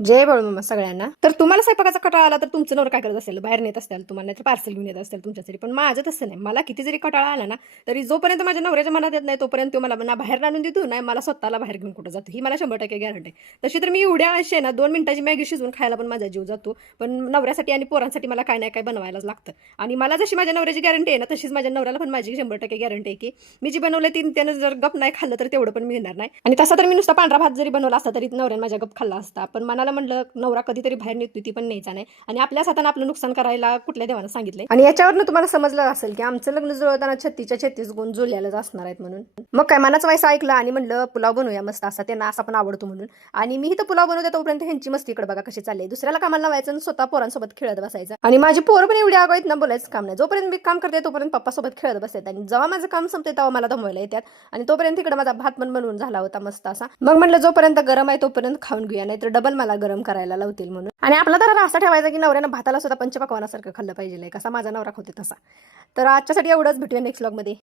जय बाळूमामा सगळ्यांना. तर तुम्हाला स्वयंपाकाचा कटाळा आला तर तुमचं नवरा काय करत असेल, बाहेर नेत असेल तुम्हाला, नाहीतर पार्सल घेऊन येत असेल तुमच्यासाठी. पण माझं तसं नाही. मला किती जरी कटाळा आला ना, तरी जोपर्यंत माझ्या नवऱ्याच्या मनात येत नाही तोपर्यंत तो मला ना बाहेर आणून देतो, नाही मला स्वतःला बाहेर घेऊन कुठं जातो. ही मला 100% गॅरंटी आहे. तशी तर मी एवढ्या आळशी आहे ना, 2 मिनिटाची मॅगी शिजवून खायला पण माझा जीव जातो. पण नवऱ्यासाठी आणि पोरांसाठी मला काय नाही काय बनवायलाच लागतं. आणि मला जशी माझ्या नवऱ्याची गॅरंटी आहे ना, तशीच माझ्या नवऱ्याला पण माझी 100% गॅरंटी आहे, की मी जी बनवलं ती त्यानं जर गप नाही खाल्लं तर तेवढं पण मिळणार नाही. आणि तसा तर मी नुसता पांढरा भात जरी बनवला असता तरी नवऱ्याने माझ्या गप खाल्ला असता. पण मनाला म्हटलं नवरा कधीतरी बाहेर नेतो ती पण न्यायचा नाही. आणि आपल्याच हाताने आपलं नुकसान करायला कुठल्या देवानं सांगितलंय. आणि याच्यावरनं तुम्हाला समजलं असेल की आमचं लग्न जुळवताना 36च्या 36 गुण जुळल्यालाच असणार आहेत म्हणून. मग काय मनाचं व्हायचं ऐकलं आणि म्हणलं पुलाव बनवूया मस्त असा, त्यांना असा पण आवडतो म्हणून. आणि मी तर पुलाव बनवते तोपर्यंत ह्यांची मस्ती इकडे बघा कशी चालली. दुसऱ्याला कामाला लावायचं आणि स्वतः पोरांसोबत खेळत बसायचं. आणि माझी पोरं पण एवढी आगाऊ आहेत ना, बोलायचं काम नाही. जोपर्यंत मी काम करते तोपर्यंत पप्पासोबत खेळत बसतात. आणि जेव्हा माझं काम संपते तेव्हा मला दमवायला येतात. आणि तोपर्यंत इकडे माझा भात पण बनवून झाला होता मस्त असा. मग म्हणलं जोपर्यंत गरम आहे तोपर्यंत खाऊन घेऊया, नाहीतर डबल मला गरम करायला लावतील म्हणून. आणि आपला तर असा ठेवायचा की नवऱ्यानं भाताला सुद्धा पंचपक्वानासारखं खाल्लं पाहिजे, कसा माझा नवरा होते तसा. तर आजच्यासाठी एवढंच, भेटूया नेक्स्ट व्लॉगमध्ये.